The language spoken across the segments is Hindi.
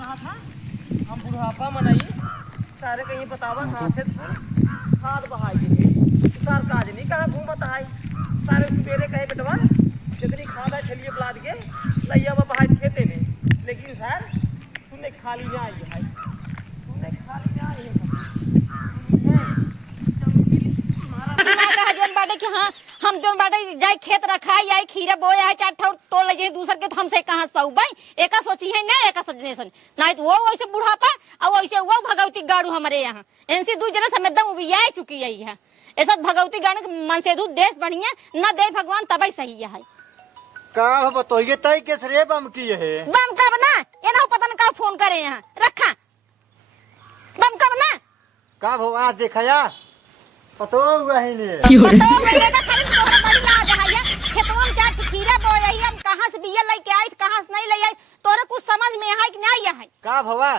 रहा था हम बुढ़ापा मनाई सारे कहीं बतावा हाथे खाद बहाई सार काज नहीं कहा घूमत आई सारे सवेरे कहे बेटवा जितनी खाद है छलिए बुला दिए लैया बहाई खेते में लेकिन सर तूने खाली में आई है तूने खाली में आई बाटे कि हाँ हम जोन बाटे जाए खेत रखा है या खीरा बोया है चार ठोर तोड़ ले दूसर के तो हमसे कहां से पाऊ भाई एका सोची है ना एका सजनेसन नहीं तो वो वैसे बुढ़ापा और वैसे वो भगवती गाड़ू हमारे यहाँ इनसे दू जना समेदम उबिया चुकी है ऐसा भगवती गाड़ू मन से दू देश बढ़िया न दे भगवान तभी सही है का बताइए तई के रे बम की है बम कब ना ये ना पता न का फोन करे यहाँ रखा बम कब ना का भो आज देखा पतो हुआ ही नहीं खेतवा में चार खीरा बोया ही हम कहाँ से बिया लेके आई कहाँ से नहीं ले आई तोरे कुछ समझ में है कि नहीं है का भवा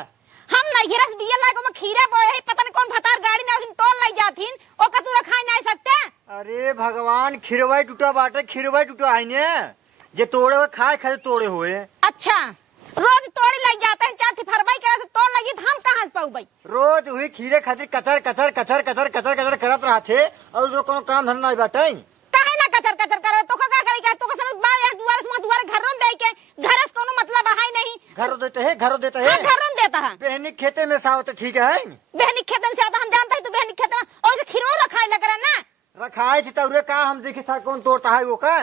हम नहीं हिरस बिया लाके में खीरा बोया ही पता नहीं कौन भतार गाड़ी ना उन तोड़ ले जाथिन ओ का तू रखा नहीं सकते अरे भगवान खिरवाई टूटा बाटे खिरवाई टूटा आई ने जे तोड़े हुए खाए खाए तोड़े हुए अच्छा रोज तोड़ ले जाते हैं चार फरवाई करे तो तोड़ लगी तो हम कहाँ से पाऊ भाई रोज हुई खीरे खातिर कचर कचर कचर कचर कचर कचर करत रहा थे और जो कोनो काम धंधा नहीं बाटे काहे ना कचर कचर करे तो का करेगा तो का सनु बा यार दुआर घर रोन दे के घर से कोनो मतलब है नहीं घर देते हैं घर रोन देता है बहनी खेते में सावत ठीक है बहनी खेत में से आता हम जानते हैं तो बहनी खेत में और से खीरो रखा लग रहा ना रखाए थी तौरे का हम देखे था कौन तोड़ता है वो का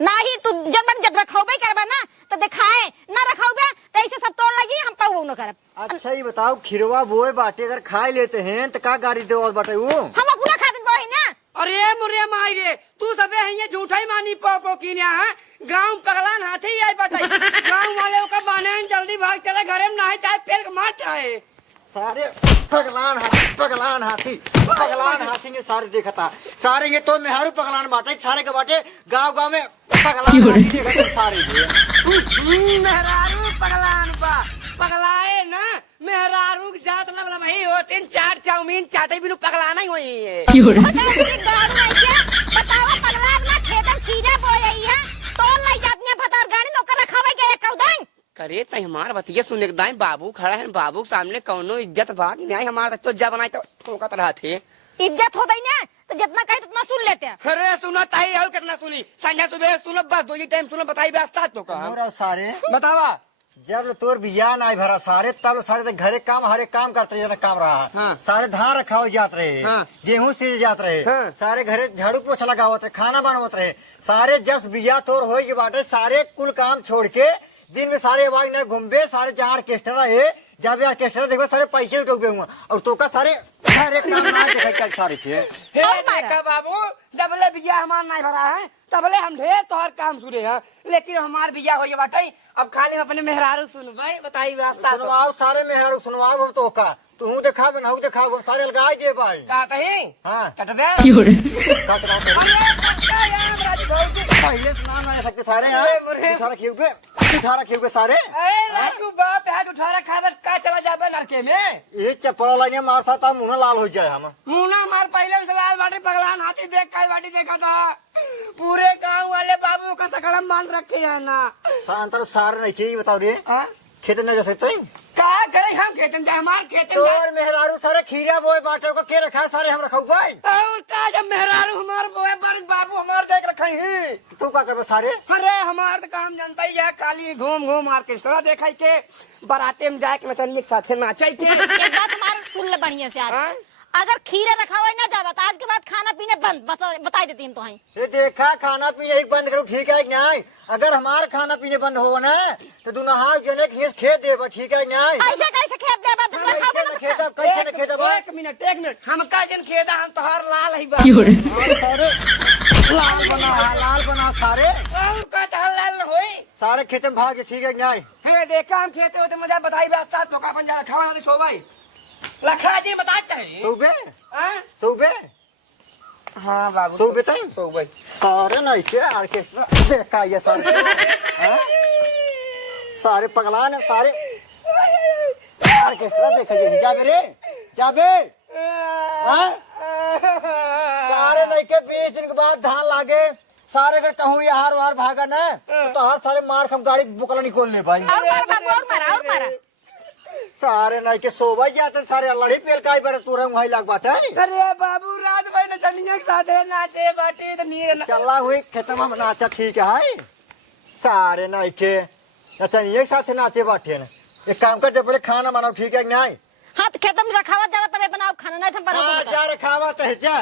नहीं तू जब रखोबे करबा ना तो दिखाए ना रखोबे तो ऐसे सब तोड़ लगी हम पाऊ न करब अच्छा ही बताओ खिरवा बोए बाटे अगर खाए लेते हैं तो का गाड़ी दे और बाटे वो हम पूरा खातिर बोई ना अरे मुरे माई रे तू सबे है झूठा ही मानी पो की है गांव पगलान हाथे ही आई बटाई गांव वाले का बाने जल्दी भाग चले घरे में नहीं चाहे पेड़ मार जाए सारे पगलान हाथी ने सारे देखता सारे ये तो मेहारू पगलान बाटे सारे के बाटे गांव में पगलान हाथी देखते सारे मेहरारू पगलान बा पगलाए ना मेहरारू की जात लब भाई हो 3-4 चाउमीन चाटे बिनु पगलाना ही होई है बताओ पगलान ना खेतन खीरा बोई है तोड़ ले जाती है भतार गाड़ी नौकर रखावे के कौदाई करे तई हमार बतिया सुने के दाई बाबू खड़ा है बाबू के सामने कौनो इज्जत भाग नहीं हमारा तो जा बनाई तो ठोकत रहा थे इज्जत होता ही ना तो जितना कहे उतना सुन लेते हैं अरे सुनो ताई और कितना सुनी संध्या सुबह सुनो बस 2 टाइम सुनो बताई बस साथ तो का सारे बतावा जब तोर बिया नहीं भरा सारे तब सारे तो घरे काम हरे काम करते रहे काम रहा हाँ। सारे धान रखा हो जात रहे हाँ। गेहूं सीज जात रहे हाँ। सारे घरे झाड़ू पोछा लगावत रहे खाना बनावत रहे सारे जस बिया तोर हो बाटे सारे कुल काम छोड़ के दिन में सारे आवाज न घूमबे सारे जहाँ ऑर्केस्ट्रा है जब ऑर्केस्ट्रा देखो सारे पैसे उठोगे हुए और तो का सारे हर एक काम ना देखा सारे थे देखा बाबू जबले बिया हमार नहीं भरा है तबले हम ढेर तोहर काम सुने हैं लेकिन हमार बिया हो बाटे अब खाली हम अपने मेहरारू सुन भाई बताई सुनवाओ सारे मेहरारू सुनवाओ तो का तू देखा बनाऊ देखा सारे लगाई दे भाई का कहीं हाँ चटबे पहले सुना नहीं सकते सारे उठा रखे सारे बाप है उठा रखा का चला जाबे लड़के में ये चप्पल लगे मार सा मुँह लाल हो जाए हम मुना मार पहले से लाल बाटी पगलान हाथी देख का बाटी देखा था पूरे गांव वाले बाबू का सकड़म बांध रखे है ना अंतर सारे नहीं चाहिए बताओ रे खेत न जा सकते का करे हम खेतन जाए हमार खेतन तो मेहरारू सारे खीरा बोए बाटे को के रखा सारे हम रखाऊ भाई और का जब मेहरारू हमार बोए बड़ बाबू हमार देख रखे हैं तू का करबे सारे अरे हमार तो काम जानता ही है खाली घूम घूम ऑर्केस्ट्रा देखाई के बाराते में जाके मतलब एक साथे नाचाई के एक बात हमारे सुन ले बढ़िया से आज अगर खीरा रखा हुआ ना जावा तो आज के बाद खाना पीने बंद बता देती हम तो ये देखा खाना पीने एक बंद करो ठीक है नहीं अगर हमार खाना पीने बंद हो ना तो तू नहा जने खेत दे ठीक है नहीं ऐसे कैसे खेत दे कैसे न खेत एक मिनट हम का जन खेदा हम तोहर लाल ही बा लाल बना सारे का तोहर लाल होई सारे खेत में भाग ठीक है नहीं हे देखा हम खेते होते मजा बताई बस साथ तो का अपन जा खावा सो भाई लखा जी बताते हैं सुबह हाँ बाबू सुबह तक सुबह सारे नहीं के ऑर्केस्ट्रा देखा ये सारे सारे पगलान सारे ऑर्केस्ट्रा देखा जाबे रे जाबे सारे नहीं के 20 दिन के बाद धान लागे सारे अगर कहूँ यार वार भागा न तो हर सारे मार हम गाड़ी बुकला निकोल ले भाई और मारा सारे नहीं के सोबा जाते सारे लड़ी पेल काई बड़े तोरे वहीं लग बाटे अरे बाबू रात भाई नचनिया के साथ नाचे बाटे तो नीर चला हुई खेतमा में नाचा ठीक है सारे नहीं के नचनिए के साथ नाचे बाटे न एक काम कर जब बड़े खाना बनाओ ठीक है कि नहीं हाँ तो खेत में रखावा जावा तबे बनाओ खाना नहीं तो हाँ बनाओ जा रखावा तो है जा